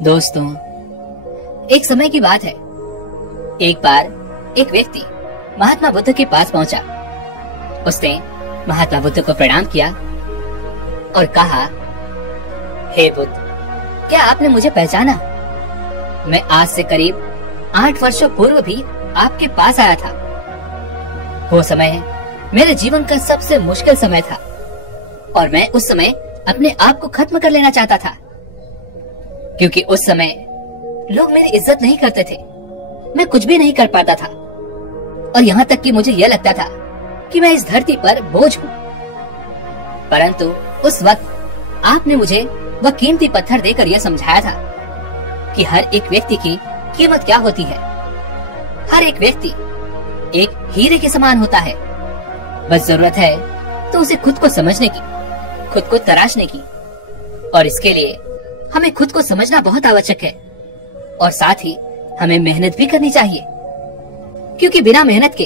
दोस्तों, एक समय की बात है। एक बार एक व्यक्ति महात्मा बुद्ध के पास पहुंचा। उसने महात्मा बुद्ध को प्रणाम किया और कहा, हे बुद्ध, क्या आपने मुझे पहचाना? मैं आज से करीब 8 वर्षों पूर्व भी आपके पास आया था। वो समय मेरे जीवन का सबसे मुश्किल समय था और मैं उस समय अपने आप को खत्म कर लेना चाहता था, क्योंकि उस समय लोग मेरी इज्जत नहीं करते थे। मैं कुछ भी नहीं कर पाता था और यहाँ तक कि मुझे यह लगता था कि मैं इस धरती पर बोझ हूँ। परंतु उस वक्त आपने मुझे वह कीमती पत्थर देकर यह समझाया था कि हर एक व्यक्ति की कीमत क्या होती है। हर एक व्यक्ति एक हीरे के समान होता है। बस जरूरत है तो उसे खुद को समझने की, खुद को तराशने की, और इसके लिए हमें खुद को समझना बहुत आवश्यक है और साथ ही हमें मेहनत भी करनी चाहिए, क्योंकि बिना मेहनत के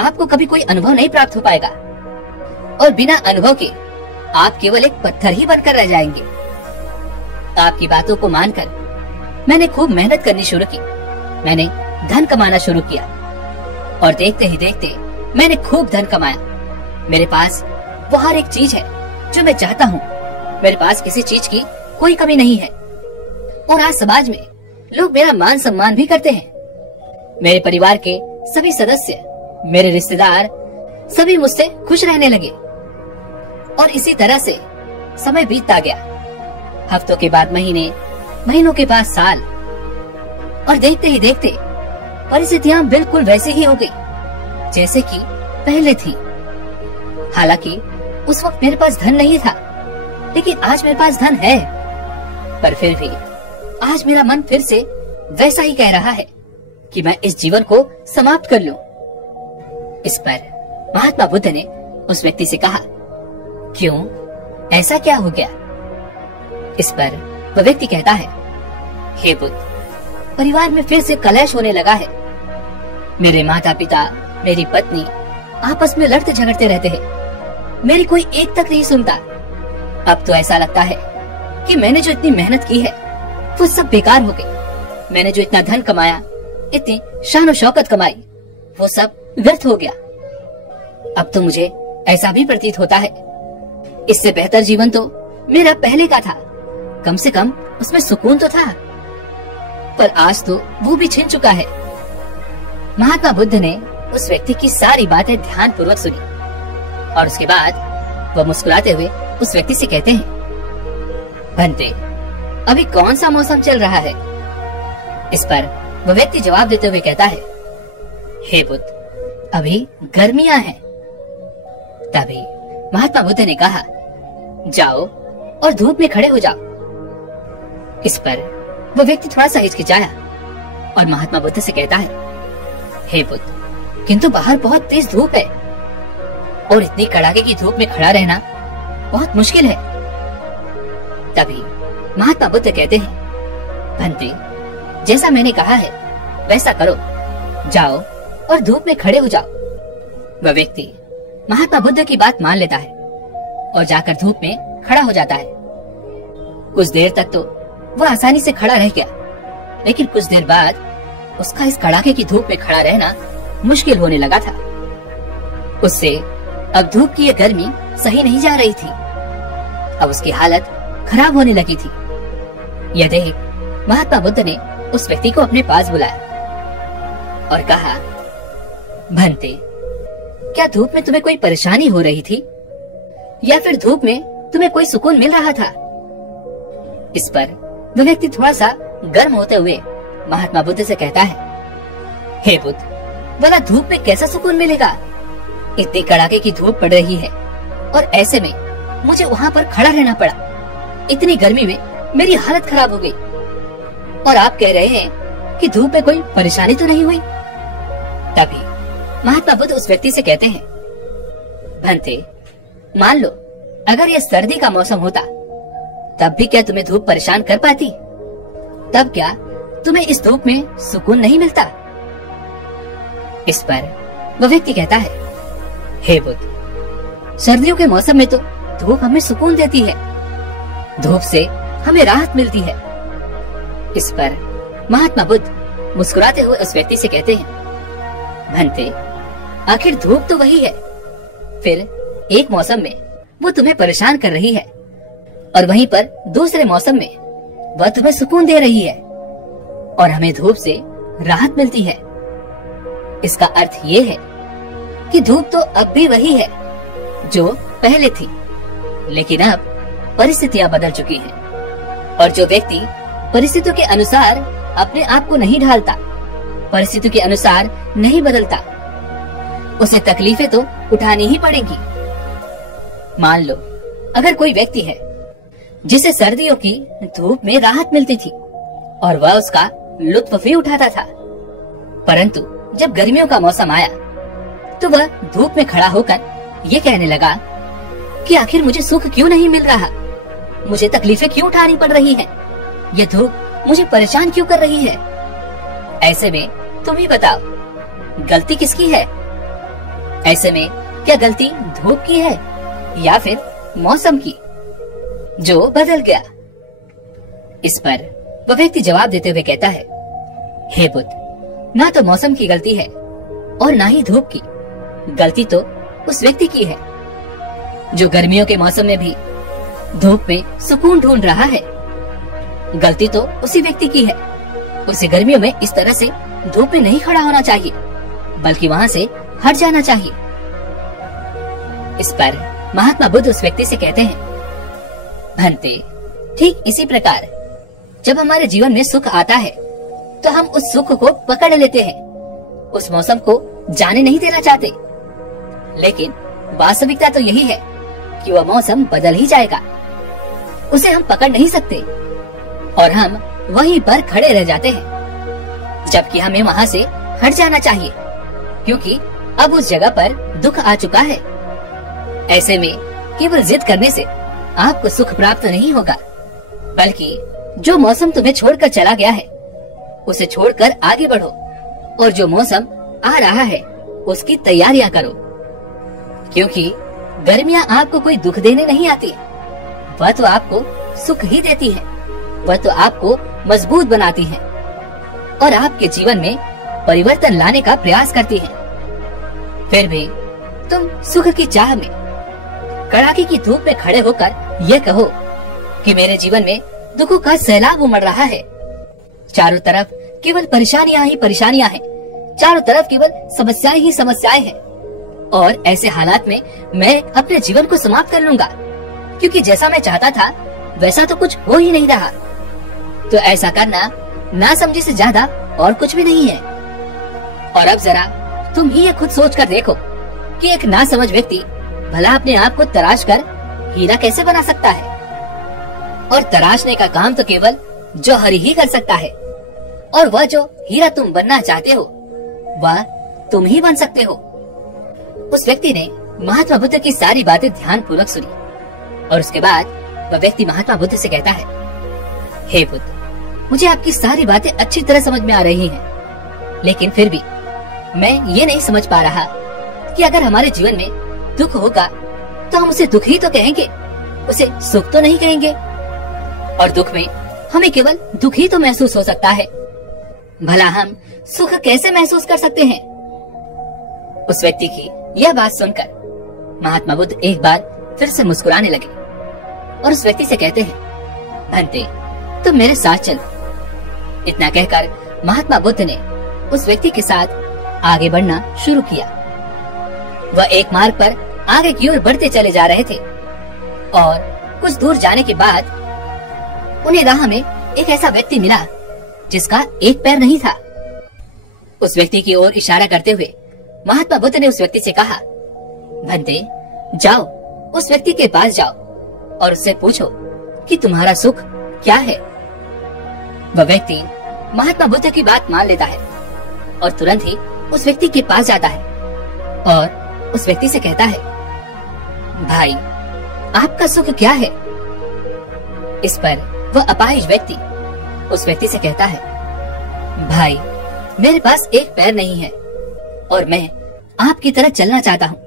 आपको कभी कोई अनुभव नहीं प्राप्त हो पाएगा और बिना अनुभव के आप केवल एक पत्थर ही बनकर रह जाएंगे। आपकी बातों को मानकर मैंने खूब मेहनत करनी शुरू की। मैंने धन कमाना शुरू किया और देखते ही देखते मैंने खूब धन कमाया। मेरे पास वो हर एक चीज है जो मैं चाहता हूँ। मेरे पास किसी चीज की कोई कमी नहीं है और आज समाज में लोग मेरा मान सम्मान भी करते हैं। मेरे परिवार के सभी सदस्य, मेरे रिश्तेदार सभी मुझसे खुश रहने लगे और इसी तरह से समय बीतता गया। हफ्तों के बाद महीने, महीनों के बाद साल, और देखते ही देखते परिस्थितियां बिल्कुल वैसे ही हो गई जैसे कि पहले थी। हालांकि उस वक्त मेरे पास धन नहीं था, लेकिन आज मेरे पास धन है। पर फिर भी आज मेरा मन फिर से वैसा ही कह रहा है कि मैं इस जीवन को समाप्त कर लूं। इस पर महात्मा बुद्ध ने उस व्यक्ति से कहा, क्यों, ऐसा क्या हो गया? इस पर वह व्यक्ति कहता है, हे बुद्ध, परिवार में फिर से कलेश होने लगा है। मेरे माता पिता, मेरी पत्नी आपस में लड़ते झगड़ते रहते हैं। मेरी कोई एक तक नहीं सुनता। अब तो ऐसा लगता है कि मैंने जो इतनी मेहनत की है वो सब बेकार हो गई। मैंने जो इतना धन कमाया, इतनी शान और शौकत कमाई, वो सब व्यर्थ हो गया। अब तो मुझे ऐसा भी प्रतीत होता है इससे बेहतर जीवन तो मेरा पहले का था। कम से कम उसमें सुकून तो था, पर आज तो वो भी छिन चुका है। महात्मा बुद्ध ने उस व्यक्ति की सारी बातें ध्यान पूर्वक सुनी और उसके बाद वह मुस्कुराते हुए उस व्यक्ति से कहते हैं, भंते, अभी कौन सा मौसम चल रहा है? इस पर वह व्यक्ति जवाब देते हुए कहता है, हे बुद्ध, अभी गर्मियां हैं। तभी महात्मा बुद्ध ने कहा, जाओ और धूप में खड़े हो जाओ। इस पर वह व्यक्ति थोड़ा सा हिचकिचाया और महात्मा बुद्ध से कहता है, हे बुद्ध, किंतु बाहर बहुत तेज धूप है और इतनी कड़ाके की धूप में खड़ा रहना बहुत मुश्किल है। तभी महात्मा बुद्ध कहते हैं, भंते, जैसा मैंने कहा है वैसा करो, जाओ और धूप में खड़े हो जाओ। वह व्यक्ति महात्मा बुद्ध की बात मान लेता है और जाकर धूप में खड़ा हो जाता है। कुछ देर तक तो वह आसानी से खड़ा रह गया, लेकिन कुछ देर बाद उसका इस कड़ाके की धूप में खड़ा रहना मुश्किल होने लगा था। उससे अब धूप की ये गर्मी सही नहीं जा रही थी। अब उसकी हालत खराब होने लगी थी। यह देख महात्मा बुद्ध ने उस व्यक्ति को अपने पास बुलाया और कहा, भंते, क्या धूप में तुम्हें कोई परेशानी हो रही थी या फिर धूप में तुम्हें कोई सुकून मिल रहा था? इस पर वह व्यक्ति थोड़ा सा गर्म होते हुए महात्मा बुद्ध से कहता है, हे बुद्ध, भला धूप में कैसा सुकून मिलेगा? इतनी कड़ाके की धूप पड़ रही है और ऐसे में मुझे वहाँ पर खड़ा रहना पड़ा। इतनी गर्मी में मेरी हालत खराब हो गई और आप कह रहे हैं कि धूप में कोई परेशानी तो नहीं हुई? तभी महात्मा बुद्ध उस व्यक्ति से कहते हैं, भंते, मान लो अगर यह सर्दी का मौसम होता तब भी क्या तुम्हें धूप परेशान कर पाती? तब क्या तुम्हें इस धूप में सुकून नहीं मिलता? इस पर वह व्यक्ति कहता है, हे बुद्ध, सर्दियों के मौसम में तो धूप हमें सुकून देती है, धूप से हमें राहत मिलती है, इस पर महात्मा बुद्ध मुस्कुराते हुए उस व्यक्ति से कहते हैं, भंते, आखिर धूप तो वही है, फिर एक मौसम में वो तुम्हें परेशान कर रही है और वहीं पर दूसरे मौसम में वह तुम्हें सुकून दे रही है और हमें धूप से राहत मिलती है। इसका अर्थ ये है कि धूप तो अब भी वही है जो पहले थी, लेकिन अब परिस्थितियां बदल चुकी हैं और जो व्यक्ति परिस्थितियों के अनुसार अपने आप को नहीं ढालता, परिस्थितियों के अनुसार नहीं बदलता, उसे तकलीफें तो उठानी ही पड़ेगी। मान लो अगर कोई व्यक्ति है जिसे सर्दियों की धूप में राहत मिलती थी और वह उसका लुत्फ भी उठाता था, परंतु जब गर्मियों का मौसम आया तो वह धूप में खड़ा होकर ये कहने लगा कि आखिर मुझे सुख क्यों नहीं मिल रहा, मुझे तकलीफें क्यों उठानी पड़ रही हैं, ये धूप मुझे परेशान क्यों कर रही है। ऐसे में तुम ही बताओ, गलती किसकी है? ऐसे में क्या गलती धूप की है या फिर मौसम की जो बदल गया? इस पर वह व्यक्ति जवाब देते हुए कहता है, हे बुद्ध, ना तो मौसम की गलती है और ना ही धूप की, गलती तो उस व्यक्ति की है जो गर्मियों के मौसम में भी धूप में सुकून ढूंढ रहा है। गलती तो उसी व्यक्ति की है, उसे गर्मियों में इस तरह से धूप में नहीं खड़ा होना चाहिए बल्कि वहाँ से हट जाना चाहिए। इस पर महात्मा बुद्ध उस व्यक्ति से कहते हैं, भंते, ठीक इसी प्रकार जब हमारे जीवन में सुख आता है तो हम उस सुख को पकड़ लेते हैं, उस मौसम को जाने नहीं देना चाहते, लेकिन वास्तविकता तो यही है कि वह मौसम बदल ही जाएगा, उसे हम पकड़ नहीं सकते और हम वहीं पर खड़े रह जाते हैं, जबकि हमें वहाँ से हट जाना चाहिए क्योंकि अब उस जगह पर दुख आ चुका है। ऐसे में केवल जिद करने से आपको सुख प्राप्त नहीं होगा, बल्कि जो मौसम तुम्हें छोड़कर चला गया है उसे छोड़कर आगे बढ़ो और जो मौसम आ रहा है उसकी तैयारियां करो, क्योंकि गर्मियां आपको कोई दुख देने नहीं आती, वह तो आपको सुख ही देती है, वह तो आपको मजबूत बनाती है और आपके जीवन में परिवर्तन लाने का प्रयास करती है। फिर भी तुम सुख की चाह में कड़ाके की धूप में खड़े होकर ये कहो कि मेरे जीवन में दुखों का सैलाब उमड़ रहा है, चारों तरफ केवल परेशानियां ही परेशानियां हैं, चारों तरफ केवल समस्याएं ही समस्याएं हैं और ऐसे हालात में मैं अपने जीवन को समाप्त कर लूंगा क्योंकि जैसा मैं चाहता था वैसा तो कुछ हो ही नहीं रहा। तो ऐसा करना ना समझे से ज्यादा और कुछ भी नहीं है। और अब जरा तुम ही ये खुद सोच कर देखो कि एक नासमझ व्यक्ति भला अपने आप को तराश कर हीरा कैसे बना सकता है, और तराशने का काम तो केवल जौहरी ही कर सकता है और वह जो हीरा तुम बनना चाहते हो वह तुम ही बन सकते हो। उस व्यक्ति ने महात्मा बुद्ध की सारी बातें ध्यान पूर्वक सुनी और उसके बाद वह व्यक्ति महात्मा बुद्ध से कहता है, हे बुद्ध, मुझे आपकी सारी बातें अच्छी तरह समझ में आ रही हैं, लेकिन फिर भी मैं ये नहीं समझ पा रहा कि अगर हमारे जीवन में दुख होगा तो हम उसे दुख ही तो कहेंगे, उसे सुख तो नहीं कहेंगे, और दुख में हमें केवल दुख ही तो महसूस हो सकता है, भला हम सुख कैसे महसूस कर सकते हैं? उस व्यक्ति की यह बात सुनकर महात्मा बुद्ध एक बार फिर से मुस्कुराने लगे और उस व्यक्ति से कहते हैं, भंते, तुम मेरे साथ चलो। इतना कहकर महात्मा बुद्ध ने उस व्यक्ति के साथ आगे बढ़ना शुरू किया। वह एक मार्ग पर आगे की ओर बढ़ते चले जा रहे थे और कुछ दूर जाने के बाद उन्हें राह में एक ऐसा व्यक्ति मिला जिसका एक पैर नहीं था। उस व्यक्ति की ओर इशारा करते हुए महात्मा बुद्ध ने उस व्यक्ति से कहा, भंते, जाओ उस व्यक्ति के पास जाओ और उससे पूछो कि तुम्हारा सुख क्या है। वह व्यक्ति महात्मा बुद्ध की बात मान लेता है और तुरंत ही उस व्यक्ति के पास जाता है और उस व्यक्ति से कहता है, भाई, आपका सुख क्या है? इस पर वह अपाहिज व्यक्ति उस व्यक्ति से कहता है, भाई, मेरे पास एक पैर नहीं है और मैं आपकी तरह चलना चाहता हूँ।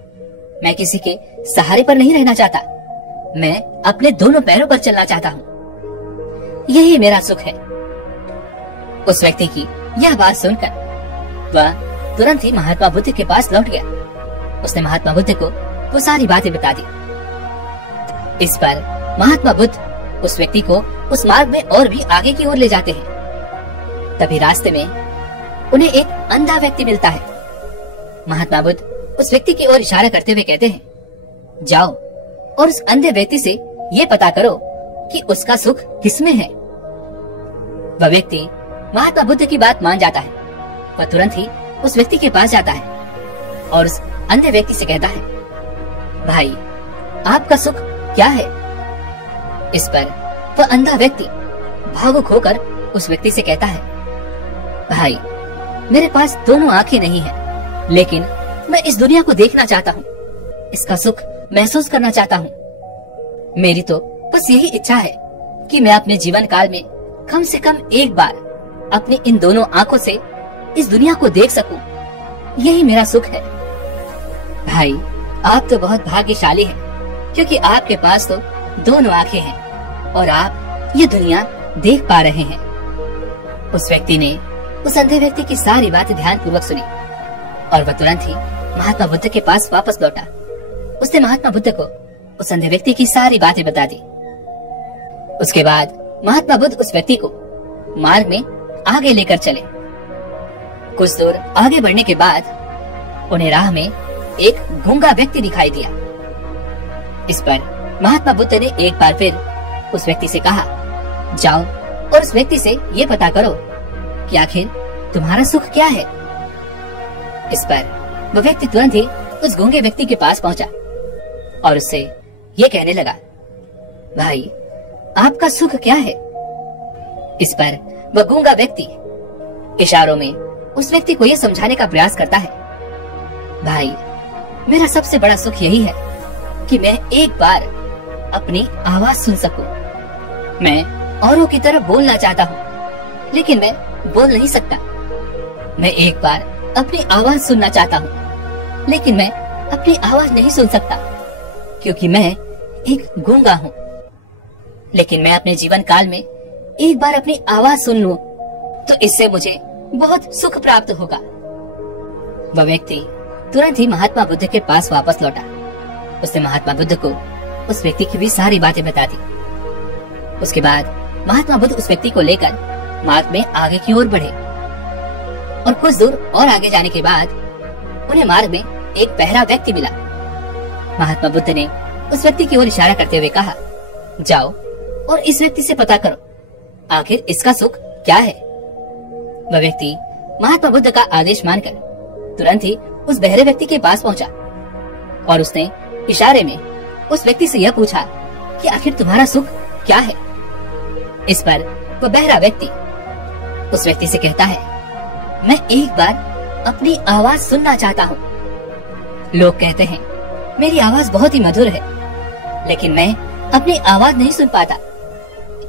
मैं किसी के सहारे पर नहीं रहना चाहता, मैं अपने दोनों पैरों पर चलना चाहता हूँ, यही मेरा सुख है। उस व्यक्ति की यह बात सुनकर वह तुरंत ही महात्मा बुद्ध के पास लौट गया। उसने महात्मा बुद्ध को वो सारी बातें बता दी। इस पर महात्मा बुद्ध उस व्यक्ति को उस मार्ग में और भी आगे की ओर ले जाते हैं। तभी रास्ते में उन्हें एक अंधा व्यक्ति मिलता है। महात्मा बुद्ध उस व्यक्ति की ओर इशारा करते हुए कहते हैं, जाओ और उस अंधे व्यक्ति से ये पता करो कि उसका सुख किसमें है। वह व्यक्ति महात्मा बुद्ध की बात मान जाता है। वह तुरंत ही उस व्यक्ति के पास जाता है और उस अंधे व्यक्ति से कहता है, भाई आपका सुख क्या है। इस पर वह अंधा व्यक्ति भावुक होकर उस व्यक्ति से कहता है, भाई मेरे पास दोनों आंखें नहीं हैं, लेकिन मैं इस दुनिया को देखना चाहता हूँ, इसका सुख महसूस करना चाहता हूँ। मेरी तो बस यही इच्छा है कि मैं अपने जीवन काल में कम से कम एक बार अपनी इन दोनों आंखों से इस दुनिया को देख सकूं। यही मेरा सुख है। भाई आप तो बहुत भाग्यशाली हैं, क्योंकि आपके पास तो दोनों आंखें हैं और आप ये दुनिया देख पा रहे हैं। उस व्यक्ति ने उस अंधे व्यक्ति की सारी बातें ध्यान पूर्वक सुनी और वह तुरंत ही महात्मा बुद्ध के पास वापस लौटा। उसने महात्मा बुद्ध को उस अंधे व्यक्ति की सारी बातें बता दी। उसके बाद महात्मा बुद्ध उस व्यक्ति को मार्ग में आगे लेकर चले। कुछ दूर आगे बढ़ने के बाद उन्हें राह में एक गूंगा व्यक्ति दिखाई दिया। इस पर महात्मा बुद्ध ने एक बार फिर उस व्यक्ति से कहा, जाओ और उस व्यक्ति से ये पता करो कि आखिर तुम्हारा सुख क्या है। इस पर वह व्यक्ति तुरंत ही उस गूंगे व्यक्ति के पास पहुंचा और उससे ये कहने लगा, भाई आपका सुख क्या है। इस पर वह गूंगा व्यक्ति इशारों में उस व्यक्ति को यह समझाने का प्रयास करता है, भाई मेरा सबसे बड़ा सुख यही है कि मैं एक बार अपनी आवाज सुन सकूं। मैं औरों की तरह बोलना चाहता हूँ, लेकिन मैं बोल नहीं सकता। मैं एक बार अपनी आवाज सुनना चाहता हूँ, लेकिन मैं अपनी आवाज नहीं सुन सकता, क्योंकि मैं एक गूंगा हूँ। लेकिन मैं अपने जीवन काल में एक बार अपनी आवाज सुन लूं, तो इससे मुझे बहुत सुख प्राप्त होगा। वह व्यक्ति तुरंत ही महात्मा बुद्ध के पास वापस लौटा। उसने महात्मा बुद्ध को उस व्यक्ति की भी सारी बातें बता दी। उसके बाद महात्मा बुद्ध उस व्यक्ति को लेकर मार्ग में आगे की ओर बढ़े और कुछ दूर और आगे जाने के बाद उन्हें मार्ग में एक बहरा व्यक्ति मिला। महात्मा बुद्ध ने उस व्यक्ति की ओर इशारा करते हुए कहा, जाओ और इस व्यक्ति से पता करो आखिर इसका सुख क्या है। वह व्यक्ति महात्मा बुद्ध का आदेश मानकर तुरंत ही उस बहरे व्यक्ति के पास पहुंचा और उसने इशारे में उस व्यक्ति से यह पूछा कि आखिर तुम्हारा सुख क्या है। इस पर वह बहरा व्यक्ति उस व्यक्ति से कहता है, मैं एक बार अपनी आवाज सुनना चाहता हूँ। लोग कहते हैं मेरी आवाज बहुत ही मधुर है, लेकिन मैं अपनी आवाज नहीं सुन पाता,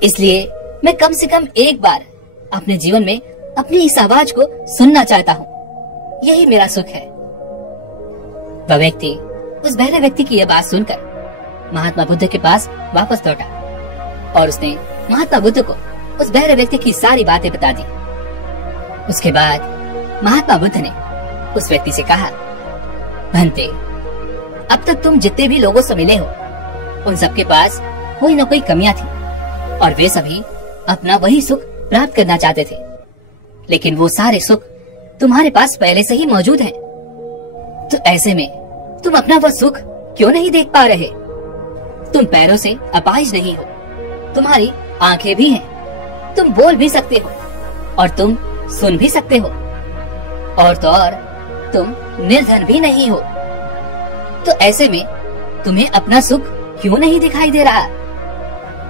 इसलिए मैं कम से कम एक बार अपने जीवन में अपनी इस आवाज को सुनना चाहता हूँ। यही मेरा सुख है। वह व्यक्ति उस बहरे व्यक्ति की यह बात सुनकर महात्मा बुद्ध के पास वापस लौटा और उसने महात्मा बुद्ध को उस बहरे व्यक्ति की सारी बातें बता दी। उसके बाद महात्मा बुद्ध ने उस व्यक्ति से कहा, भंते, अब तक तुम जितने भी लोगों से मिले हो उन सबके पास कोई न कोई कमियां थी और वे सभी अपना वही सुख प्राप्त करना चाहते थे, लेकिन वो सारे सुख तुम्हारे पास पहले से ही मौजूद हैं। तो ऐसे में तुम अपना वह सुख क्यों नहीं देख पा रहे। तुम पैरों से अपाहिज नहीं हो, तुम्हारी आंखें भी हैं, तुम बोल भी सकते हो और तुम सुन भी सकते हो, और तो और तुम निर्धन भी नहीं हो। तो ऐसे में तुम्हें अपना सुख क्यों नहीं दिखाई दे रहा।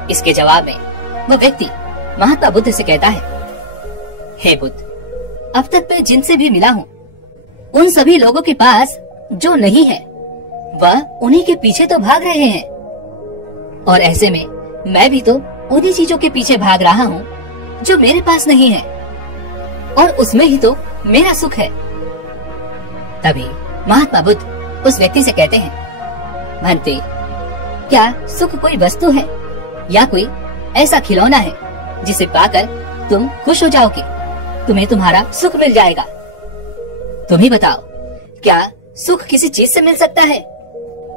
इसके जवाब में वह व्यक्ति महात्मा बुद्ध से कहता है, हे बुद्ध, अब तक मैं जिनसे भी मिला हूँ उन सभी लोगों के पास जो नहीं है वह उन्हीं के पीछे तो भाग रहे हैं, और ऐसे में मैं भी तो उन्हीं चीजों के पीछे भाग रहा हूँ जो मेरे पास नहीं है, और उसमें ही तो मेरा सुख है। तभी महात्मा बुद्ध उस व्यक्ति से कहते हैं, भंते, क्या सुख कोई वस्तु है या कोई ऐसा खिलौना है जिसे पाकर तुम खुश हो जाओगे। तुम्हें तुम्हारा सुख मिल जाएगा। तुम ही बताओ, क्या सुख किसी चीज से मिल सकता है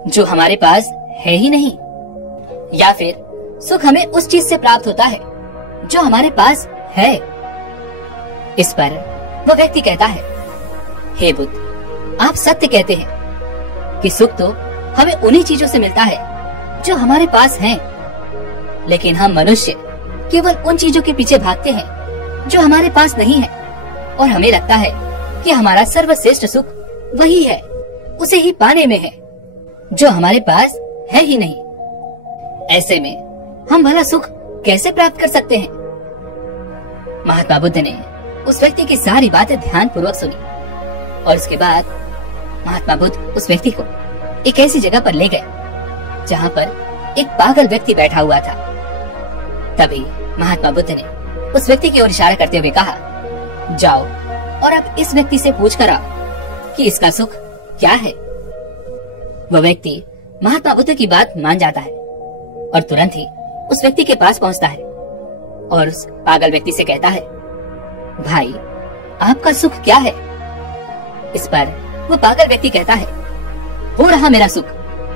जो हमारे पास है ही नहीं, या फिर सुख हमें उस चीज से प्राप्त होता है जो हमारे पास है? इस पर वो व्यक्ति कहता है, हे बुद्ध, आप सत्य कहते हैं कि सुख तो हमें उन्हीं चीजों से मिलता है जो हमारे पास हैं, लेकिन हम मनुष्य केवल उन चीजों के पीछे भागते हैं जो हमारे पास नहीं है, और हमें लगता है कि हमारा सर्वश्रेष्ठ सुख वही है, उसे ही पाने में है जो हमारे पास है ही नहीं। ऐसे में हम भला सुख कैसे प्राप्त कर सकते हैं? महात्मा बुद्ध ने उस व्यक्ति की सारी बातें ध्यान पूर्वक सुनी, और उसके बाद महात्मा बुद्ध उस व्यक्ति को एक ऐसी जगह पर ले गए जहाँ पर एक पागल व्यक्ति बैठा हुआ था। तभी महात्मा बुद्ध ने उस व्यक्ति की ओर इशारा करते हुए कहा, जाओ और अब इस व्यक्ति से पूछ कर आओ कि इसका सुख क्या है। वह व्यक्ति महात्मा बुद्ध की बात मान जाता है और तुरंत ही उस व्यक्ति के पास पहुंचता है और उस पागल व्यक्ति से कहता है, भाई, आपका सुख क्या है? इस पर वो पागल व्यक्ति कहता है, वो रहा मेरा सुख,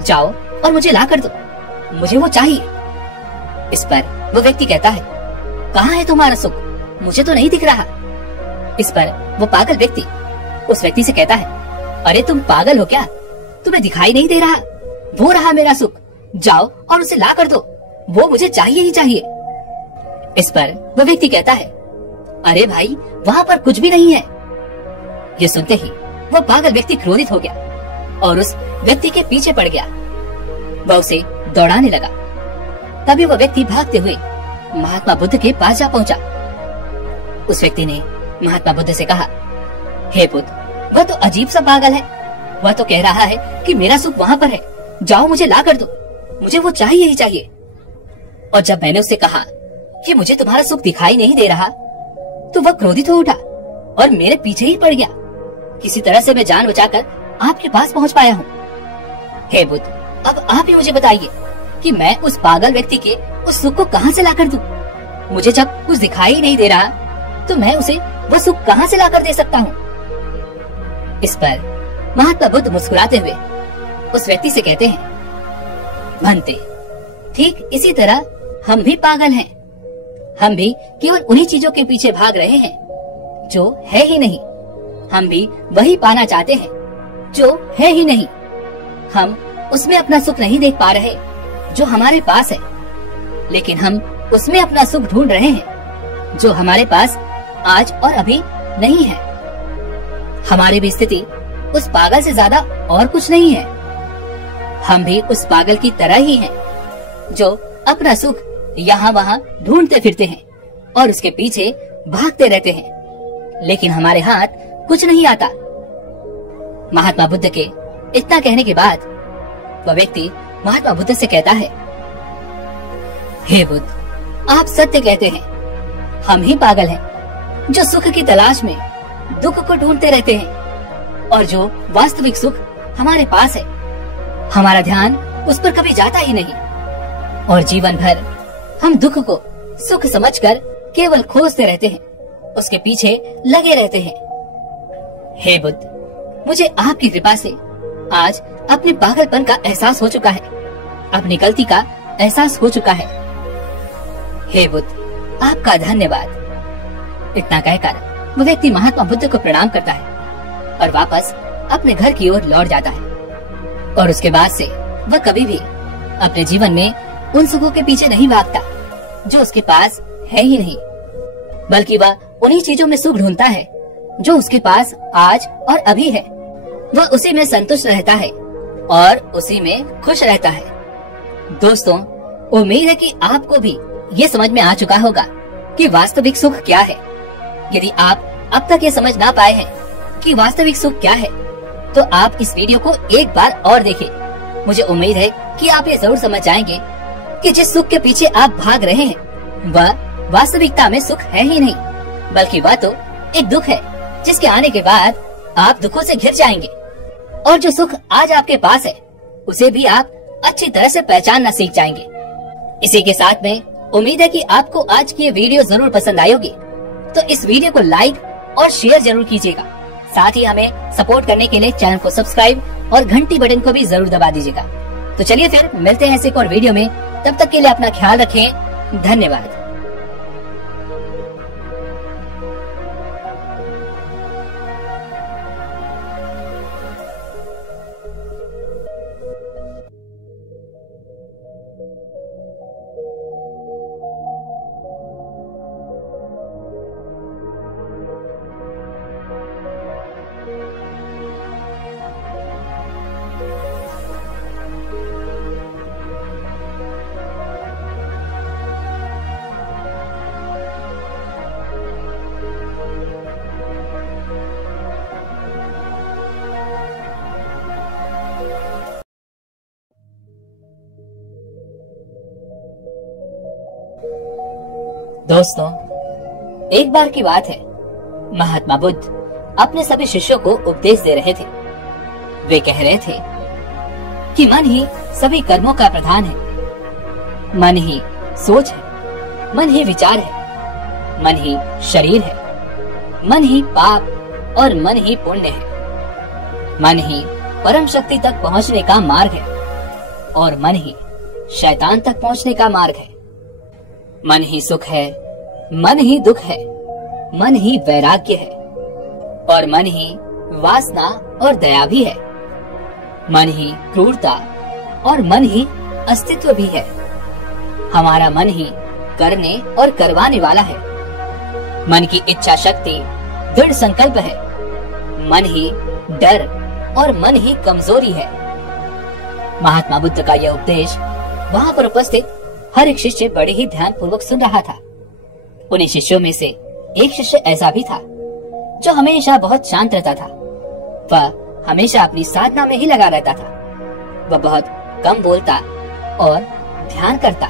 जाओ और मुझे ला कर दो, मुझे वो चाहिए। इस पर वो व्यक्ति कहता है, कहाँ है तुम्हारा सुख? मुझे तो नहीं दिख रहा। इस पर वो पागल व्यक्ति उस व्यक्ति से कहता है, अरे तुम पागल हो क्या? तुम्हें दिखाई नहीं दे रहा? वो रहा मेरा सुख, जाओ और उसे ला कर दो, वो मुझे चाहिए ही चाहिए। इस पर वो व्यक्ति कहता है, अरे भाई, वहाँ पर कुछ भी नहीं है। ये सुनते ही वो पागल व्यक्ति क्रोधित हो गया और उस व्यक्ति के पीछे पड़ गया। वह उसे दौड़ाने लगा। तभी वह व्यक्ति भागते हुए महात्मा बुद्ध के पास जा पहुंचा। उस व्यक्ति ने महात्मा बुद्ध से कहा, हे बुद्ध, वह तो अजीब सा पागल है। वह तो कह रहा है कि मेरा सुख वहाँ पर है, जाओ मुझे ला कर दो, मुझे वो चाहिए ही चाहिए। और जब मैंने उससे कहा कि मुझे तुम्हारा सुख दिखाई नहीं दे रहा, तो वह क्रोधित हो उठा और मेरे पीछे ही पड़ गया। किसी तरह से मैं जान बचाकर आपके पास पहुंच पाया हूँ। हे बुद्ध, अब आप ही मुझे बताइए कि मैं उस पागल व्यक्ति के उस सुख को कहाँ से ला कर दूं? मुझे जब कुछ दिखाई नहीं दे रहा, तो मैं उसे वह सुख कहाँ से ला कर दे सकता हूँ? इस पर महात्मा बुद्ध मुस्कुराते हुए उस व्यक्ति से कहते हैं, भंते, ठीक इसी तरह हम भी पागल हैं। हम भी केवल उन्हीं चीजों के पीछे भाग रहे हैं जो है ही नहीं। हम भी वही पाना चाहते हैं जो है ही नहीं। हम उसमें अपना सुख नहीं देख पा रहे जो हमारे पास है, लेकिन हम उसमें अपना सुख ढूंढ रहे हैं जो हमारे पास आज और अभी नहीं है। हमारी भी स्थिति उस पागल से ज्यादा और कुछ नहीं है। हम भी उस पागल की तरह ही हैं, जो अपना सुख यहाँ वहाँ ढूंढते फिरते हैं और उसके पीछे भागते रहते हैं, लेकिन हमारे हाथ कुछ नहीं आता। महात्मा बुद्ध के इतना कहने के बाद वह व्यक्ति महात्मा बुद्ध से कहता है, हे बुद्ध, आप सत्य कहते हैं। हम ही पागल हैं जो सुख की तलाश में दुख को ढूंढते रहते हैं, और जो वास्तविक सुख हमारे पास है, हमारा ध्यान उस पर कभी जाता ही नहीं, और जीवन भर हम दुख को सुख समझकर केवल खोजते रहते हैं, उसके पीछे लगे रहते हैं। हे बुद्ध, मुझे आपकी कृपा से आज अपने पागलपन का एहसास हो चुका है, अपनी गलती का एहसास हो चुका है। हे बुद्ध, आपका धन्यवाद। इतना कहकर वो व्यक्ति महात्मा बुद्ध को प्रणाम करता है और वापस अपने घर की ओर लौट जाता है। और उसके बाद से वह कभी भी अपने जीवन में उन सुखों के पीछे नहीं भागता जो उसके पास है ही नहीं, बल्कि वह उन्हीं चीजों में सुख ढूंढता है जो उसके पास आज और अभी है। वह उसी में संतुष्ट रहता है और उसी में खुश रहता है। दोस्तों, उम्मीद है कि आपको भी ये समझ में आ चुका होगा कि वास्तविक सुख क्या है। यदि आप अब तक ये समझ ना पाए हैं कि वास्तविक सुख क्या है, तो आप इस वीडियो को एक बार और देखें। मुझे उम्मीद है कि आप ये जरूर समझ जाएंगे कि जिस सुख के पीछे आप भाग रहे हैं वह वास्तविकता में सुख है ही नहीं, बल्कि वह तो एक दुख है जिसके आने के बाद आप दुखों से घिर जाएंगे। और जो सुख आज आपके पास है उसे भी आप अच्छी तरह से पहचानना सीख जाएंगे। इसी के साथ में उम्मीद है कि आपको आज की ये वीडियो जरूर पसंद आई होगी। तो इस वीडियो को लाइक और शेयर जरूर कीजिएगा। साथ ही हमें सपोर्ट करने के लिए चैनल को सब्सक्राइब और घंटी बटन को भी जरूर दबा दीजिएगा। तो चलिए फिर मिलते हैं ऐसे एक और वीडियो में। तब तक के लिए अपना ख्याल रखें। धन्यवाद। दोस्तों, एक बार की बात है, महात्मा बुद्ध अपने सभी शिष्यों को उपदेश दे रहे थे। वे कह रहे थे कि मन ही सभी कर्मों का प्रधान है। मन ही सोच है, मन ही विचार है, मन ही शरीर है, मन ही पाप और मन ही पुण्य है। मन ही परम शक्ति तक पहुंचने का मार्ग है और मन ही शैतान तक पहुंचने का मार्ग है। मन ही सुख है, मन ही दुख है, मन ही वैराग्य है और मन ही वासना और दया भी है। मन ही क्रूरता और मन ही अस्तित्व भी है। हमारा मन ही करने और करवाने वाला है। मन की इच्छा शक्ति दृढ़ संकल्प है। मन ही डर और मन ही कमजोरी है। महात्मा बुद्ध का यह उपदेश वहाँ पर उपस्थित हर एक शिष्य बड़े ही ध्यान पूर्वक सुन रहा था। उन्हीं शिष्यों में से एक शिष्य ऐसा भी था जो हमेशा बहुत शांत रहता था। वह हमेशा अपनी साधना में ही लगा रहता था। वह बहुत कम बोलता और ध्यान करता।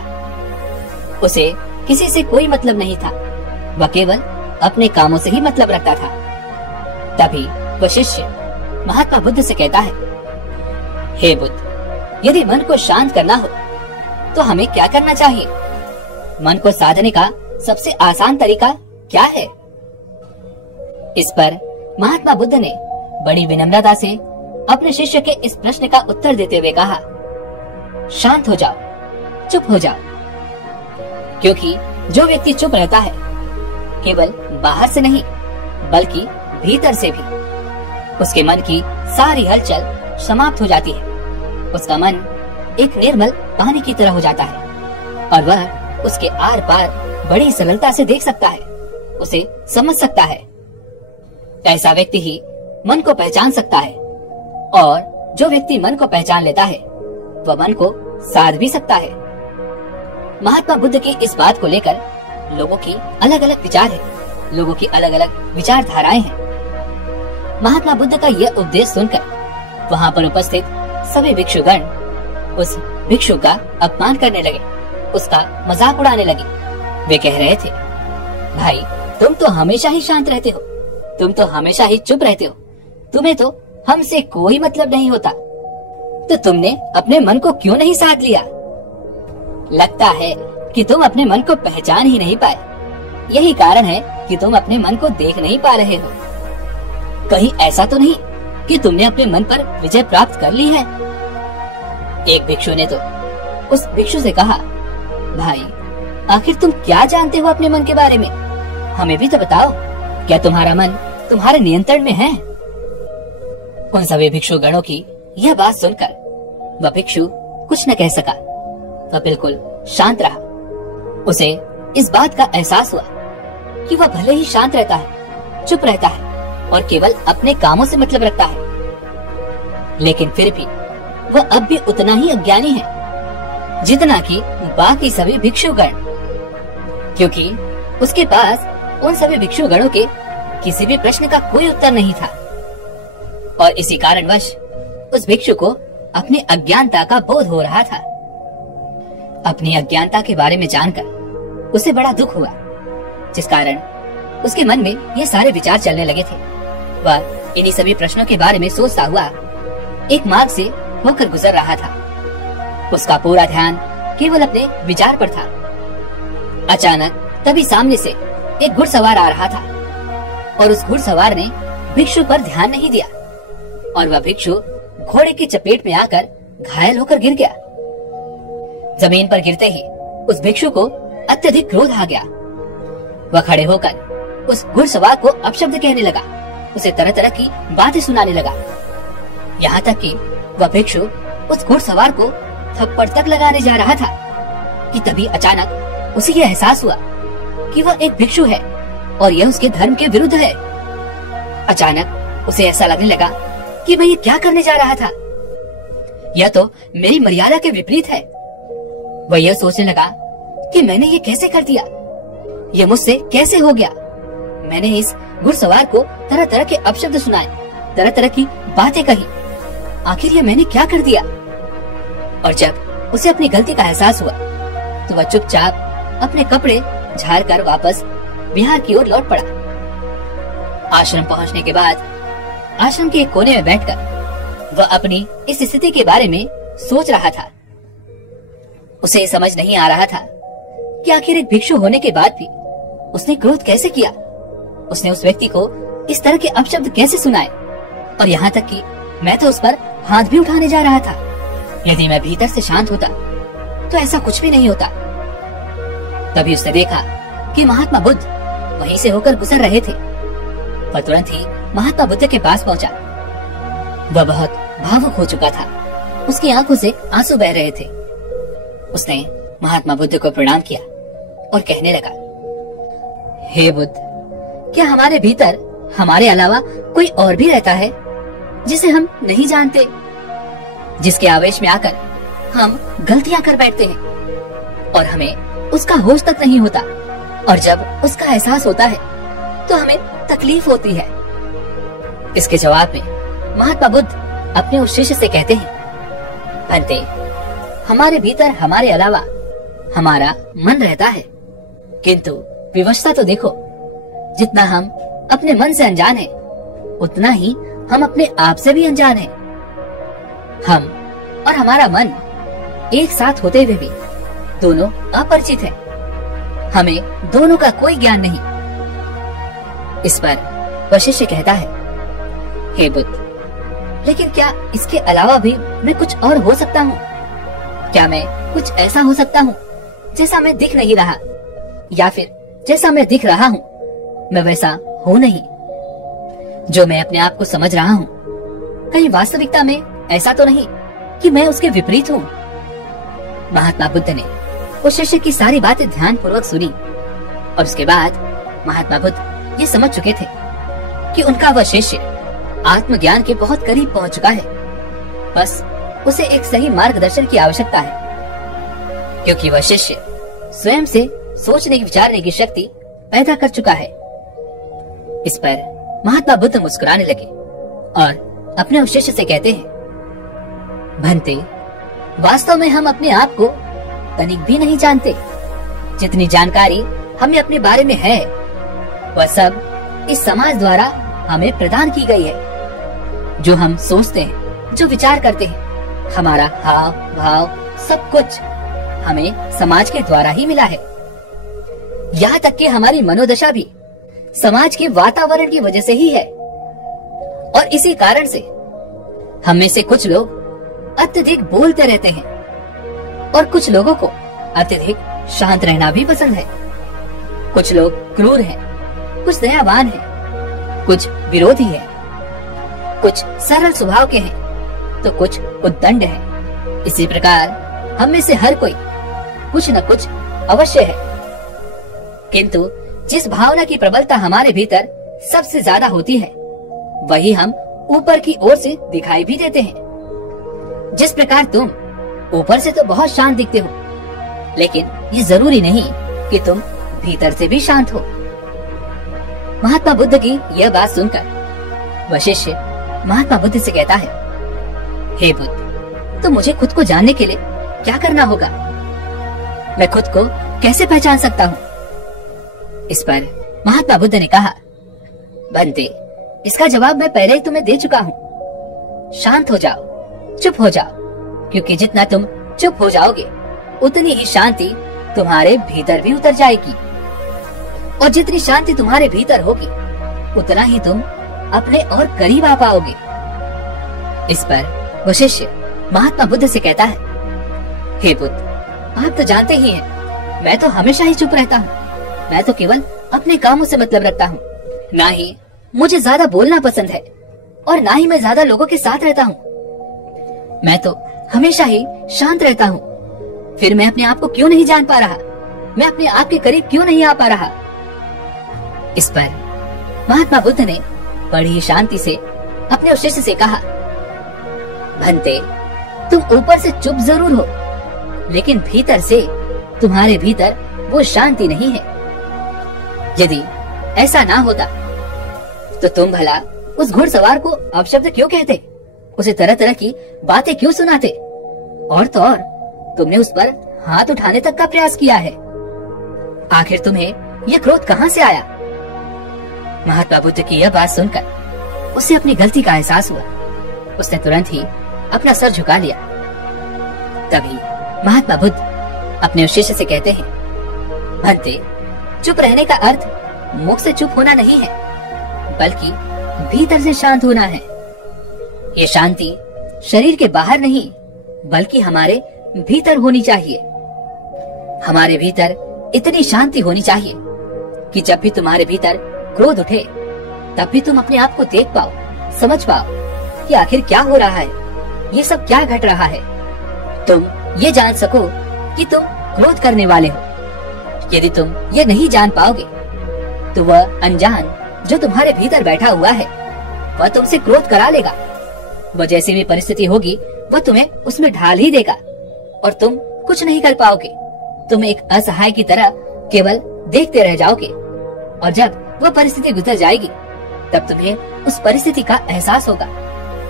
उसे किसी से कोई मतलब नहीं था। वह केवल अपने कामों से ही मतलब रखता था। तभी वह शिष्य महात्मा बुद्ध से कहता है, हे बुद्ध, यदि मन को शांत करना हो तो हमें क्या करना चाहिए? मन को साधने का सबसे आसान तरीका क्या है? इस पर महात्मा बुद्ध ने बड़ी विनम्रता से अपने शिष्य के इस प्रश्न का उत्तर देते हुए कहा, शांत हो जाओ, चुप हो जाओ। क्योंकि जो व्यक्ति चुप रहता है, केवल बाहर से नहीं बल्कि भीतर से भी उसके मन की सारी हलचल समाप्त हो जाती है। उसका मन एक निर्मल पानी की तरह हो जाता है और वह उसके आर पार बड़ी सरलता से देख सकता है, उसे समझ सकता है। ऐसा व्यक्ति ही मन को पहचान सकता है और जो व्यक्ति मन को पहचान लेता है वह मन को साध भी सकता है। महात्मा बुद्ध की इस बात को लेकर लोगों की अलग अलग विचार है, लोगों की अलग अलग विचारधाराएं हैं। महात्मा बुद्ध का यह उपदेश सुनकर वहाँ पर उपस्थित सभी भिक्षुगण उस भिक्षु का अपमान करने लगे, उसका मजाक उड़ाने लगे। वे कह रहे थे, भाई तुम तो हमेशा ही शांत रहते हो, तुम तो हमेशा ही चुप रहते हो, तुम्हें तो हमसे कोई मतलब नहीं होता, तो तुमने अपने मन को क्यों नहीं साध लिया? लगता है कि तुम अपने मन को पहचान ही नहीं पाए। यही कारण है कि तुम अपने मन को देख नहीं पा रहे हो। कहीं ऐसा तो नहीं कि तुमने अपने मन पर विजय प्राप्त कर ली है? एक भिक्षु ने तो उस भिक्षु से कहा, भाई आखिर तुम क्या जानते हो अपने मन के बारे में? हमें भी तो बताओ, क्या तुम्हारा मन तुम्हारे नियंत्रण में है? उन सभी भिक्षु गणों की यह बात सुनकर वह भिक्षु कुछ न कह सका। वह बिल्कुल शांत रहा। उसे इस बात का एहसास हुआ कि वह भले ही शांत रहता है, चुप रहता है और केवल अपने कामों से मतलब रखता है, लेकिन फिर भी वह अब भी उतना ही अज्ञानी है जितना कि बाकी सभी भिक्षुगण, क्योंकि उसके पास उन सभी भिक्षुगणों के किसी भी प्रश्न का कोई उत्तर नहीं था। और इसी कारणवश उस भिक्षु को अपनी अज्ञानता का बोध हो रहा था। अपनी अज्ञानता के बारे में जानकर उसे बड़ा दुख हुआ, जिस कारण उसके मन में ये सारे विचार चलने लगे थे। वह इन्हीं सभी प्रश्नों के बारे में सोचता हुआ एक मार्ग से होकर गुजर रहा था। उसका पूरा ध्यान केवल अपने विचार पर था। अचानक तभी सामने से एक घुड़सवार आ रहा था और उस घुड़सवार ने भिक्षु पर ध्यान नहीं दिया और वह भिक्षु घोड़े की चपेट में आकर घायल होकर गिर गया। जमीन पर गिरते ही उस भिक्षु को अत्यधिक क्रोध आ गया। वह खड़े होकर उस घुड़सवार को अपशब्द कहने लगा, उसे तरह तरह की बातें सुनाने लगा। यहाँ तक कि वह भिक्षु उस घुड़सवार को थप्पड़ तक लगाने जा रहा था कि तभी अचानक उसे यह एहसास हुआ कि वह एक भिक्षु है और यह उसके धर्म के विरुद्ध है। अचानक उसे ऐसा लगने लगा कि मैं ये क्या करने जा रहा था, यह तो मेरी मर्यादा के विपरीत है। वह यह सोचने लगा कि मैंने ये कैसे कर दिया, यह मुझसे कैसे हो गया। मैंने इस घुड़सवार को तरह तरह के अपशब्द सुनाए, तरह तरह की बातें कही, आखिर ये मैंने क्या कर दिया। और जब उसे अपनी गलती का एहसास हुआ तो वह चुपचाप अपने कपड़े झाड़कर वापस विहार की ओर लौट पड़ा। आश्रम पहुंचने के बाद आश्रम के एक कोने में बैठकर वह अपनी इस स्थिति के बारे में सोच रहा था। उसे समझ नहीं आ रहा था कि आखिर एक भिक्षु होने के बाद भी उसने क्रोध कैसे किया। उसने उस व्यक्ति को इस तरह के अपशब्द कैसे सुनाए और यहाँ तक कि मैं तो उस पर हाथ भी उठाने जा रहा था। यदि मैं भीतर से शांत होता तो ऐसा कुछ भी नहीं होता। तभी उसने देखा कि महात्मा बुद्ध वहीं से होकर गुजर रहे थे। वह तुरंत ही महात्मा बुद्ध के पास पहुंचा। वह बहुत भावुक हो चुका था, उसकी आंखों से आंसू बह रहे थे। उसने महात्मा बुद्ध को प्रणाम किया और कहने लगा, हे बुद्ध, क्या हमारे भीतर हमारे अलावा कोई और भी रहता है जिसे हम नहीं जानते, जिसके आवेश में आकर हम गलतियां कर बैठते हैं और हमें उसका होश तक नहीं होता, और जब उसका एहसास होता है तो हमें तकलीफ होती है। इसके जवाब में महात्मा बुद्ध अपने उस शिष्य से कहते हैं, भंते, हमारे भीतर हमारे अलावा हमारा मन रहता है, किंतु विवशता तो देखो, जितना हम अपने मन से अनजान हैं, उतना ही हम अपने आप से भी अनजान हैं। हम और हमारा मन एक साथ होते हुए भी दोनों अपरिचित हैं। हमें दोनों का कोई ज्ञान नहीं। इस पर वह शिष्य कहता है, हे बुद्ध, लेकिन क्या इसके अलावा भी मैं कुछ और हो सकता हूँ? क्या मैं कुछ ऐसा हो सकता हूँ जैसा मैं दिख नहीं रहा, या फिर जैसा मैं दिख रहा हूँ मैं वैसा हूँ नहीं? जो मैं अपने आप को समझ रहा हूँ, कहीं वास्तविकता में ऐसा तो नहीं कि मैं उसके विपरीत हूँ? महात्मा बुद्ध ने उस शिष्य की सारी बातें ध्यान पूर्वक सुनी और उसके बाद महात्मा बुद्ध ये समझ चुके थे कि उनका वह शिष्य आत्मज्ञान के बहुत करीब पहुंच चुका है। बस उसे एक सही मार्गदर्शन की आवश्यकता है, क्योंकि वह शिष्य स्वयं से सोचने की विचारने की शक्ति पैदा कर चुका है। इस पर महात्मा बुद्ध मुस्कुराने लगे और अपने उस शिष्य से कहते हैं, भंते, वास्तव में हम अपने आप को तनिक भी नहीं जानते। जितनी जानकारी हमें अपने बारे में है वह सब इस समाज द्वारा हमें प्रदान की गई है। जो हम सोचते हैं, जो विचार करते हैं, हमारा हाव भाव सब कुछ हमें समाज के द्वारा ही मिला है। यहाँ तक कि हमारी मनोदशा भी समाज के वातावरण की वजह से ही है। और इसी कारण से हम में से कुछ लोग अत्यधिक बोलते रहते हैं और कुछ लोगों को अत्यधिक शांत रहना भी पसंद है। कुछ लोग क्रूर हैं, कुछ दयावान हैं, कुछ विरोधी हैं, कुछ सरल स्वभाव के हैं तो कुछ उद्दंड हैं। इसी प्रकार हम में से हर कोई कुछ न कुछ अवश्य है, किंतु जिस भावना की प्रबलता हमारे भीतर सबसे ज्यादा होती है वही हम ऊपर की ओर से दिखाई भी देते हैं। जिस प्रकार तुम ऊपर से तो बहुत शांत दिखते हो, लेकिन ये जरूरी नहीं कि तुम भीतर से भी शांत हो। महात्मा बुद्ध की यह बात सुनकर वह शिष्य महात्मा बुद्ध से कहता है, हे बुद्ध, तो मुझे खुद को जानने के लिए क्या करना होगा? मैं खुद को कैसे पहचान सकता हूँ? इस पर महात्मा बुद्ध ने कहा, बंते, इसका जवाब मैं पहले ही तुम्हें दे चुका हूँ। शांत हो जाओ, चुप हो जाओ, क्योंकि जितना तुम चुप हो जाओगे उतनी ही शांति तुम्हारे भीतर भी उतर जाएगी। और जितनी शांति तुम्हारे भीतर होगी उतना ही तुम अपने और करीब आ पाओगे। इस पर वो शिष्य महात्मा बुद्ध से कहता है, हे बुद्ध, आप तो जानते ही हैं, मैं तो हमेशा ही चुप रहता हूँ। मैं तो केवल अपने कामों से मतलब रखता हूँ। ना ही मुझे ज्यादा बोलना पसंद है और ना ही मैं ज्यादा लोगों के साथ रहता हूँ। मैं तो हमेशा ही शांत रहता हूँ। फिर मैं अपने आप को क्यों नहीं जान पा रहा? मैं अपने आप के करीब क्यों नहीं आ पा रहा? इस पर महात्मा बुद्ध ने बड़ी शांति से अपने उस शिष्य से कहा, भंते, तुम ऊपर से चुप जरूर हो, लेकिन भीतर से तुम्हारे भीतर वो शांति नहीं है। यदि ऐसा ना होता तो तुम भला उस घुड़सवार को अपशब्द क्यों कहते? उसे तरह तरह की बातें क्यों सुनाते? और तो और तुमने उस पर हाथ उठाने तक का प्रयास किया है। आखिर तुम्हें यह क्रोध कहाँ से आया? महात्मा बुद्ध की यह बात सुनकर उसे अपनी गलती का एहसास हुआ। उसने तुरंत ही अपना सर झुका लिया। तभी महात्मा बुद्ध अपने उस शिष्य से कहते हैं, भंते, चुप रहने का अर्थ मुख से चुप होना नहीं है, बल्कि भीतर से शांत होना है। ये शांति शरीर के बाहर नहीं, बल्कि हमारे भीतर होनी चाहिए। हमारे भीतर इतनी शांति होनी चाहिए कि जब भी तुम्हारे भीतर क्रोध उठे तब भी तुम अपने आप को देख पाओ, समझ पाओ कि आखिर क्या हो रहा है, ये सब क्या घट रहा है। तुम ये जान सको कि तुम क्रोध करने वाले हो। यदि तुम ये नहीं जान पाओगे तो वह अनजान जो तुम्हारे भीतर बैठा हुआ है वह तुमसे क्रोध करा लेगा। वह जैसी भी परिस्थिति होगी वह तुम्हें उसमें ढाल ही देगा और तुम कुछ नहीं कर पाओगे। तुम एक असहाय की तरह केवल देखते रह जाओगे और जब वह परिस्थिति गुजर जाएगी तब तुम्हें उस परिस्थिति का एहसास होगा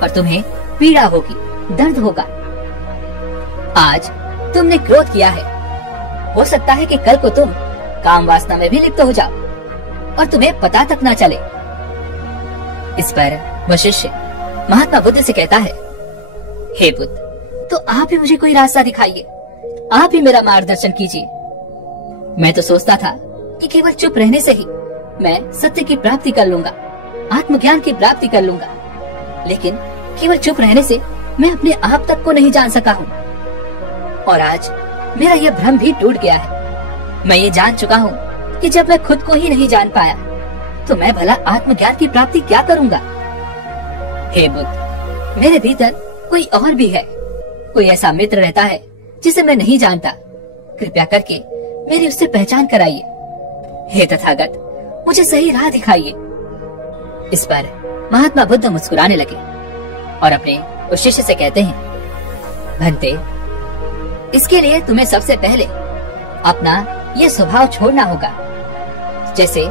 और तुम्हें पीड़ा होगी, दर्द होगा। आज तुमने क्रोध किया है, हो सकता है कि कल को तुम काम वासना में भी लिप्त हो जाओ और तुम्हें पता तक ना चले। इस पर वह शिष्य महात्मा बुद्ध से कहता है, हे बुद्ध, तो आप ही मुझे कोई रास्ता दिखाइए, आप ही मेरा मार्गदर्शन कीजिए। मैं तो सोचता था कि केवल चुप रहने से ही मैं सत्य की प्राप्ति कर लूंगा, आत्मज्ञान की प्राप्ति कर लूंगा, लेकिन केवल चुप रहने से मैं अपने आप तक को नहीं जान सका हूँ। और आज मेरा यह भ्रम भी टूट गया है। मैं ये जान चुका हूँ कि जब मैं खुद को ही नहीं जान पाया तो मैं भला आत्मज्ञान की प्राप्ति क्या करूँगा। हे बुद्ध, मेरे भीतर कोई और भी है, कोई ऐसा मित्र रहता है जिसे मैं नहीं जानता। कृपया करके मेरी उससे पहचान कराइए। हे तथागत, मुझे सही राह दिखाइए। इस पर महात्मा बुद्ध मुस्कुराने लगे और अपने उस शिष्य से कहते हैं, भंते, इसके लिए तुम्हें सबसे पहले अपना ये स्वभाव छोड़ना होगा। जैसे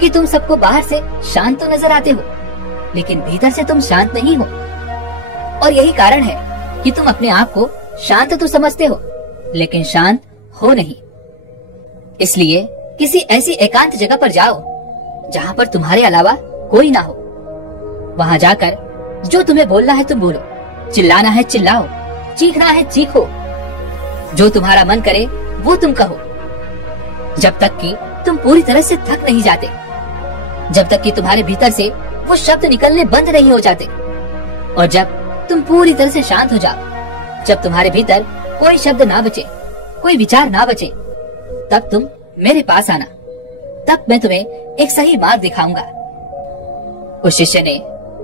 कि तुम सबको बाहर से शांत तो नजर आते हो, लेकिन भीतर से तुम शांत नहीं हो। और यही कारण है कि तुम अपने आप को शांत तो समझते हो, लेकिन शांत हो नहीं। इसलिए किसी ऐसी एकांत जगह पर जाओ जहाँ पर तुम्हारे अलावा कोई ना हो। वहाँ जाकर जो तुम्हें बोलना है तुम बोलो, चिल्लाना है चिल्लाओ, चीखना है चीखो, जो तुम्हारा मन करे वो तुम कहो, जब तक कि तुम पूरी तरह से थक नहीं जाते, जब तक कि तुम्हारे भीतर से वो शब्द निकलने बंद नहीं हो जाते। और जब तुम पूरी तरह से शांत हो जाओ, जब तुम्हारे भीतर कोई शब्द ना बचे, कोई विचार ना बचे, तब तुम मेरे पास आना, तब मैं तुम्हें एक सही मार्ग दिखाऊंगा। उस शिष्य ने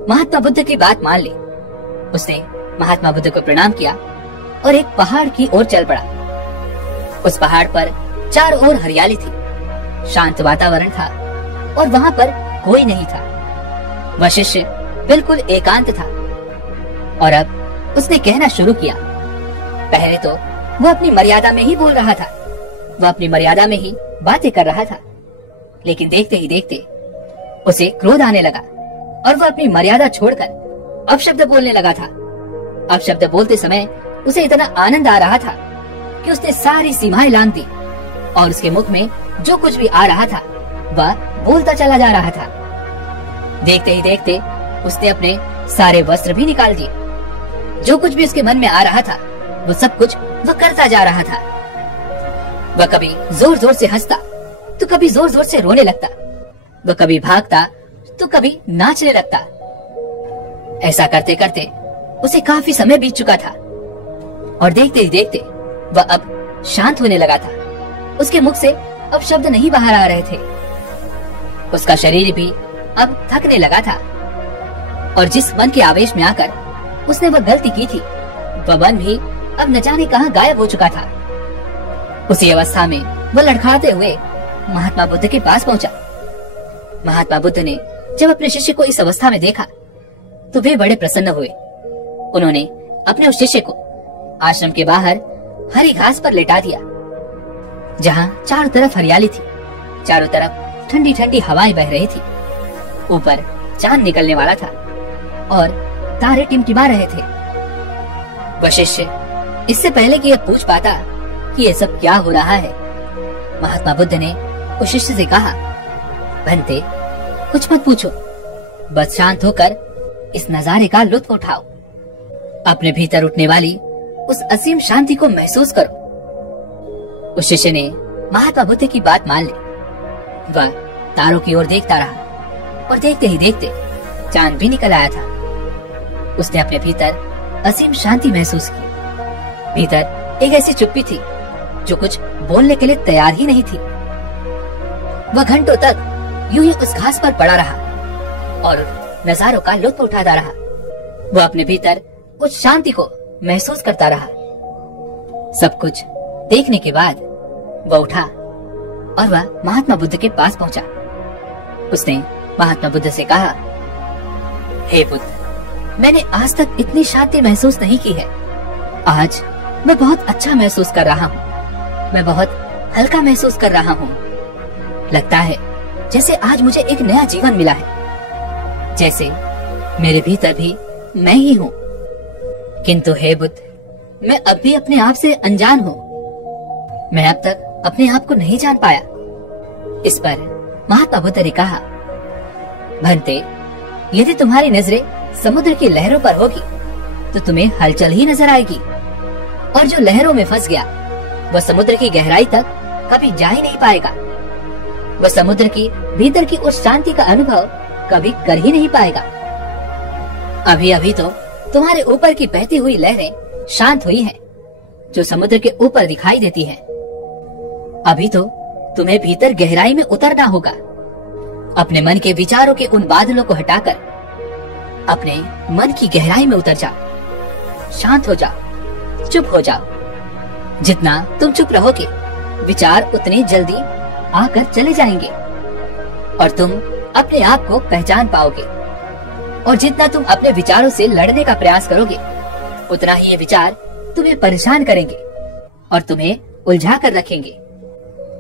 महात्मा बुद्ध की बात मान ली। उसने महात्मा बुद्ध को प्रणाम किया और एक पहाड़ की ओर चल पड़ा। उस पहाड़ पर चारों ओर हरियाली थी, शांत वातावरण था और वहाँ पर कोई नहीं था। वह शिष्य बिल्कुल एकांत था और अब उसने कहना शुरू किया। पहले तो वो अपनी मर्यादा में ही बोल रहा था, वह अपनी मर्यादा में ही बातें कर रहा था, लेकिन देखते ही देखते उसे क्रोध आने लगा और वह अपनी मर्यादा छोड़कर अपशब्द बोलने लगा था। अपशब्द बोलते समय उसे इतना आनंद आ रहा था कि उसने सारी सीमाएं लांघ दी और उसके मुख में जो कुछ भी आ रहा था वह बोलता चला जा रहा था। देखते ही देखते उसने अपने सारे वस्त्र भी निकाल दिए। जो कुछ भी उसके मन में आ रहा था वो सब कुछ वह करता जा रहा था। वह कभी जोर जोर से हंसता तो कभी जोर जोर से रोने लगता, वह कभी भागता तो कभी नाचने लगता। ऐसा करते करते उसे काफी समय बीत चुका था और देखते ही देखते वह अब शांत होने लगा था। उसके मुख से अब शब्द नहीं बाहर आ रहे थे। उसका शरीर भी अब थकने लगा था और जिस मन के आवेश में आकर उसने वह गलती की थी, वह मन भी अब न जाने कहां गायब हो चुका था। उसी अवस्था में वह लड़खड़ाते हुए महात्मा बुद्ध के पास पहुंचा। महात्मा बुद्ध ने जब अपने शिष्य को इस अवस्था में देखा तो वे बड़े प्रसन्न हुए। उन्होंने अपने उस शिष्य को आश्रम के बाहर हरी घास पर लेटा दिया, जहां चारों तरफ हरियाली थी, चारों तरफ ठंडी ठंडी हवाएं बह रही थी, ऊपर चांद निकलने वाला था और तारे टिमटिमा रहे थे। वह शिष्य इससे पहले कि यह पूछ पाता कि यह सब क्या हो रहा है, महात्मा बुद्ध ने उस शिष्य से कहा, भंते, कुछ मत पूछो, बस शांत होकर इस नजारे का लुत्फ उठाओ। अपने भीतर उठने वाली उस असीम शांति को महसूस करो। उस शिष्य ने महात्मा बुद्ध की बात मान ली। वह तारों की ओर देखता रहा और देखते ही देखते चांद भी निकल आया था। उसने अपने भीतर असीम शांति महसूस की। भीतर एक ऐसी चुप्पी थी जो कुछ बोलने के लिए तैयार ही नहीं थी। वह घंटों तक यूं ही उस घास पर पड़ा रहा और नजारों का लुत्फ उठाता रहा। वह अपने भीतर उस शांति को महसूस करता रहा। सब कुछ देखने के बाद वह उठा और वह महात्मा बुद्ध के पास पहुंचा। उसने महात्मा बुद्ध से कहा, हे बुद्ध, मैंने आज तक इतनी शांति महसूस नहीं की है। आज मैं बहुत अच्छा महसूस कर रहा हूँ। मैं बहुत हल्का महसूस कर रहा हूँ। लगता है जैसे आज मुझे एक नया जीवन मिला है, जैसे मेरे भीतर भी मैं ही हूँ। किंतु हे बुद्ध, मैं अब भी अपने आप से अनजान हूँ। मैं अब तक अपने आप को नहीं जान पाया। इस पर महात्मा बुद्ध ने कहा, भंते, यदि तुम्हारी नजरें समुद्र की लहरों पर होगी तो तुम्हें हलचल ही नजर आएगी, और जो लहरों में फंस गया वह समुद्र की गहराई तक कभी जा ही नहीं पाएगा। वह समुद्र की भीतर की उस शांति का अनुभव कभी कर ही नहीं पाएगा। अभी अभी तो तुम्हारे ऊपर की बहती हुई लहरें शांत हुई हैं, जो समुद्र के ऊपर दिखाई देती हैं। अभी तो तुम्हें भीतर गहराई में उतरना होगा। अपने मन के विचारों के उन बादलों को हटाकर अपने मन की गहराई में उतर जाओ। शांत हो जाओ, चुप हो जाओ। जितना तुम चुप रहोगे, विचार उतने जल्दी आकर चले जाएंगे और तुम अपने आप को पहचान पाओगे। और जितना तुम अपने विचारों से लड़ने का प्रयास करोगे, उतना ही ये विचार तुम्हें परेशान करेंगे और तुम्हें उलझा कर रखेंगे।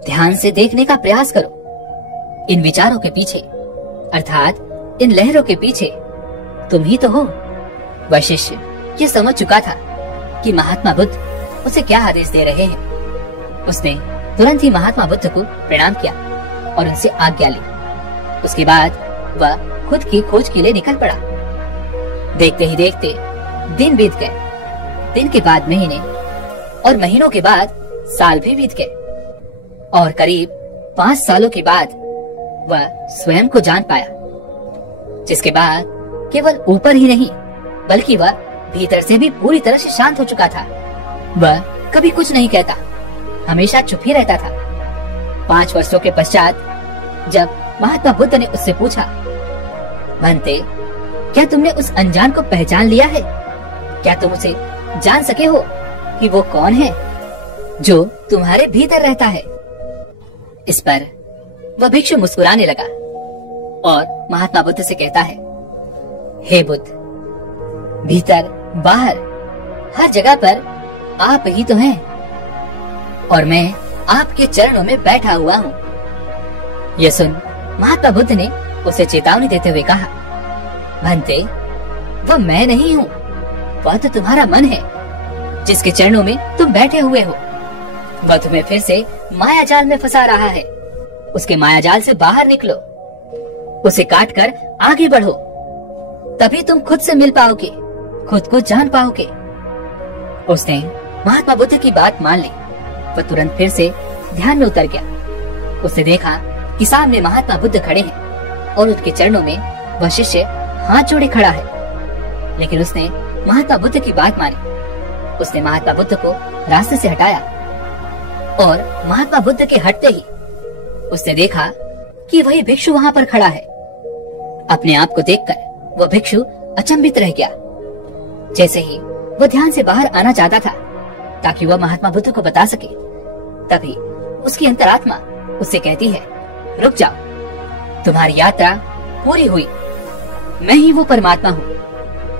ध्यान से देखने का प्रयास करो। इन विचारों के पीछे, अर्थात इन लहरों के पीछे तुम ही तो हो। वह शिष्य ये समझ चुका था कि महात्मा बुद्ध उसे क्या आदेश दे रहे हैं। उसने तुरंत ही महात्मा बुद्ध को प्रणाम किया और उनसे आज्ञा ली। उसके बाद वह खुद की खोज के लिए निकल पड़ा। देखते ही देखते दिन बीत गए। दिन के बाद महीने और महीनों के बाद साल भी बीत गए और करीब 5 सालों के बाद वह स्वयं को जान पाया, जिसके बाद केवल ऊपर ही नहीं बल्कि वह भीतर से भी पूरी तरह से शांत हो चुका था। वह कभी कुछ नहीं कहता, हमेशा चुप ही रहता था। 5 वर्षों के पश्चात जब महात्मा बुद्ध ने उससे पूछा, भंते, क्या तुमने उस अनजान को पहचान लिया है? क्या तुम उसे जान सके हो कि वो कौन है जो तुम्हारे भीतर रहता है? इस पर वह भिक्षु मुस्कुराने लगा और महात्मा बुद्ध से कहता है, हे बुद्ध, भीतर बाहर हर जगह पर आप ही तो हैं और मैं आपके चरणों में बैठा हुआ हूँ। यह सुन महात्मा बुद्ध ने उसे चेतावनी देते हुए कहा, भंते, वह मैं नहीं हूँ, वह तो तुम्हारा मन है जिसके चरणों में तुम बैठे हुए हो। वह तुम्हें फिर से माया जाल में फंसा रहा है। उसके माया जाल से बाहर निकलो, उसे काट कर आगे बढ़ो, तभी तुम खुद से मिल पाओगे, खुद को जान पाओगे। उसने महात्मा बुद्ध की बात मान ली। वह तुरंत फिर से ध्यान में उतर गया उसने देखा कि सामने महात्मा बुद्ध खड़े हैं और उनके चरणों में वह शिष्य हाथ जोड़े खड़ा है। लेकिन उसने महात्मा बुद्ध की बात मानी। उसने महात्मा बुद्ध को रास्ते से हटाया और महात्मा बुद्ध के हटते ही उसने देखा कि वही भिक्षु वहां पर खड़ा है। अपने आप को देखकर वह भिक्षु अचंभित रह गया। जैसे ही वह ध्यान से बाहर आना चाहता था ताकि वह महात्मा बुद्ध को बता सके, तभी उसकी अंतरात्मा उससे कहती है, रुक जाओ, तुम्हारी यात्रा पूरी हुई। मैं ही वो परमात्मा हूँ,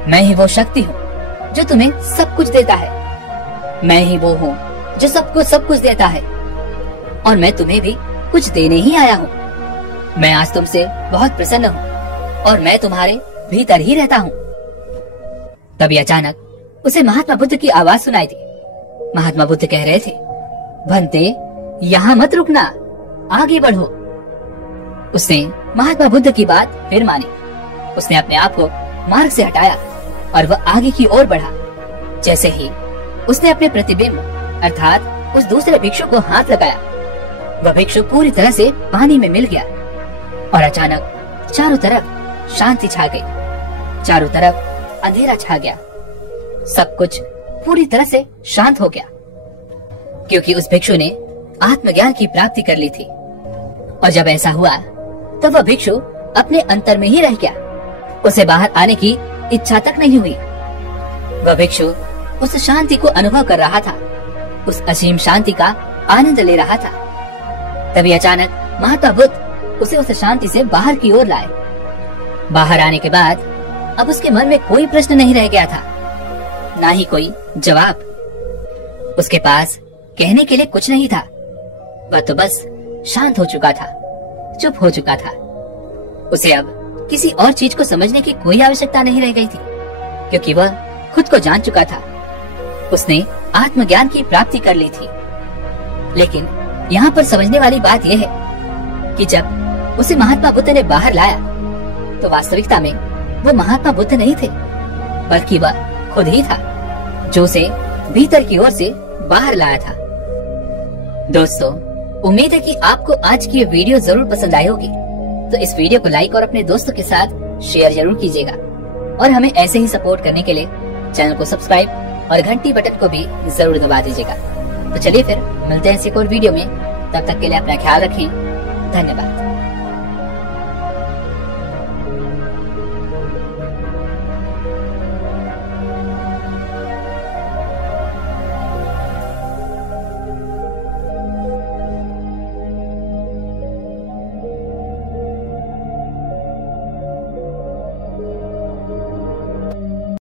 मैं ही वो शक्ति हूँ जो तुम्हें सब कुछ देता है। मैं ही वो हूँ जो सबको सब कुछ देता है और मैं तुम्हें भी कुछ देने ही आया हूँ। मैं आज तुमसे बहुत प्रसन्न हूँ और मैं तुम्हारे भीतर ही रहता हूँ। तभी अचानक उसे महात्मा बुद्ध की आवाज सुनाई दी। महात्मा बुद्ध कह रहे थे, भंते, यहाँ मत रुकना, आगे बढ़ो। उसने महात्मा बुद्ध की बात फिर मानी। उसने अपने आप को मार्ग से हटाया और वह आगे की ओर बढ़ा। जैसे ही उसने अपने प्रतिबिंब अर्थात उस दूसरे भिक्षु को हाथ लगाया, वह भिक्षु पूरी तरह से पानी में मिल गया और अचानक चारों तरफ शांति छा गई। चारों तरफ अंधेरा छा गया। सब कुछ पूरी तरह से शांत हो गया, क्योंकि उस भिक्षु ने आत्मज्ञान की प्राप्ति कर ली थी। और जब ऐसा हुआ तब वह भिक्षु अपने अंतर में ही रह गया। उसे बाहर आने की इच्छा तक नहीं हुई। वह भिक्षु उस शांति को अनुभव कर रहा था, उस असीम शांति का आनंद ले रहा था। तभी अचानक महात्मा बुद्ध उसे उस शांति से बाहर की ओर लाए। बाहर आने के बाद अब उसके मन में कोई प्रश्न नहीं रह गया था, ना ही कोई जवाब। उसके पास कहने के लिए कुछ नहीं था। वह तो बस शांत हो चुका था, चुप हो चुका था। उसे अब किसी और चीज को समझने की कोई आवश्यकता नहीं रह गई थी, क्योंकि वह खुद को जान चुका था। उसने आत्मज्ञान की प्राप्ति कर ली थी। लेकिन यहाँ पर समझने वाली बात यह है कि जब उसे महात्मा बुद्ध ने बाहर लाया तो वास्तविकता में वो महात्मा बुद्ध नहीं थे, बल्कि वह खुद ही था जो उसे भीतर की ओर से बाहर लाया था। दोस्तों, उम्मीद है कि आपको आज की ये वीडियो जरूर पसंद आई होगी। तो इस वीडियो को लाइक और अपने दोस्तों के साथ शेयर जरूर कीजिएगा और हमें ऐसे ही सपोर्ट करने के लिए चैनल को सब्सक्राइब और घंटी बटन को भी जरूर दबा दीजिएगा। तो चलिए फिर मिलते हैं इस एक और वीडियो में। तब तक के लिए अपना ख्याल रखें। धन्यवाद।